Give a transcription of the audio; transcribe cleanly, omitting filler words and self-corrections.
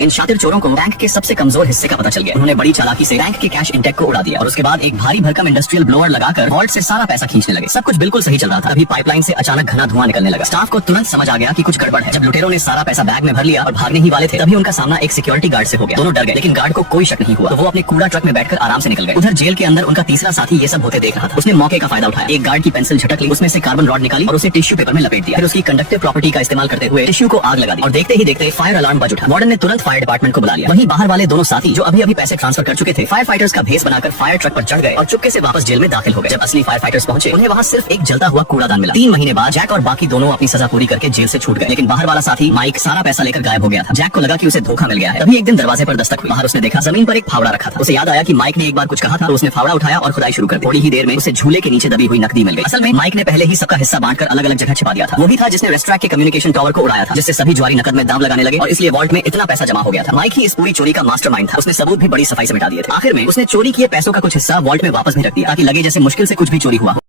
इन शातिर चोरों को बैंक के सबसे कमजोर हिस्से का पता चल गया। उन्होंने बड़ी चालाकी से बैंक के कैश इंटेक को उड़ा दिया और उसके बाद एक भारी भरकम इंडस्ट्रियल ब्लोअर लगाकर वॉल्ट से सारा पैसा खींचने लगे। सब कुछ बिल्कुल सही चल रहा था, तभी पाइपलाइन से अचानक घना धुआं निकलने लगा। स्टाफ को तुरंत समझ आ गया कि कुछ गड़बड़ है। जब लुटेरों ने सारा पैसा बैग में भर लिया और भागने ही वाले थे, तभी उनका सामना एक सिक्योरिटी गार्ड से हो गया। दोनों डर गए, लेकिन गार्ड को कोई शक नहीं हुआ, तो वो अपने कूड़ा ट्रक में बैठकर आराम से निकल गए। उधर जेल के अंदर उनका तीसरा साथी ये सब होते देख रहा था। उसने मौके का फायदा उठाया, एक गार्ड की पेंसिल झटक ली, उसमें से कार्बन रॉड निकाली और उसे टिश्यू पेपर में लपेट दिया। फिर उसकी कंडक्टिव प्रॉपर्टी का इस्तेमाल करते हुए टिश्यू को आग लगा दी और देखते ही देखते फायर अलार्म बज उठा। वार्डन ने तुरंत फायर डिपार्टमेंट को बुला लिया। वहीं बाहर वाले दोनों साथी जो अभी पैसे ट्रांसफर कर चुके थे, फायर फाइटर्स का भेस बनाकर फायर ट्रक पर चढ़ गए और चुपके से वापस जेल में दाखिल हो गए। जब असली फायर फाइटर्स पहुंचे, उन्हें वहां सिर्फ एक जलता हुआ कूड़ादान मिला। 3 महीने बाद जैक और बाकी दोनों अपनी सजा पूरी करके जेल से छूट गए, लेकिन बाहर वाला साथी माइक सारा पैसा लेकर गायब हो गया था। जैक को लगा कि उसे धोखा मिल गया है। तभी एक दिन दरवाजे पर दस्तक हुई। बाहर उसने देखा जमीन पर एक फावड़ा रखा था। उसे याद आया कि माइक ने एक बार कुछ कहा था, तो उसने फावड़ा उठाया और खुदाई शुरू कर दी। थोड़ी ही देर में उसे झूले के नीचे दबी हुई नकदी मिल गई। असल में माइक ने पहले ही सबका हिस्सा बांटकर अलग अलग जगह छिपा दिया था। वो भी था जिसने रेस्ट्रैक के कम्युनिकेशन टावर को उड़ाया था, जिससे सभी ज्वारी नकद में दांव लगाने लगे और इसलिए वॉल्ट में इतना पैसा जमा हो गया था। माइक ही इस पूरी चोरी का मास्टरमाइंड था। उसने सबूत भी बड़ी सफाई से मिटा दिए थे। आखिर में उसने चोरी किए पैसों का कुछ हिस्सा वॉल्ट में वापस भी रख दिया, ताकि लगे जैसे मुश्किल से कुछ भी चोरी हुआ हो।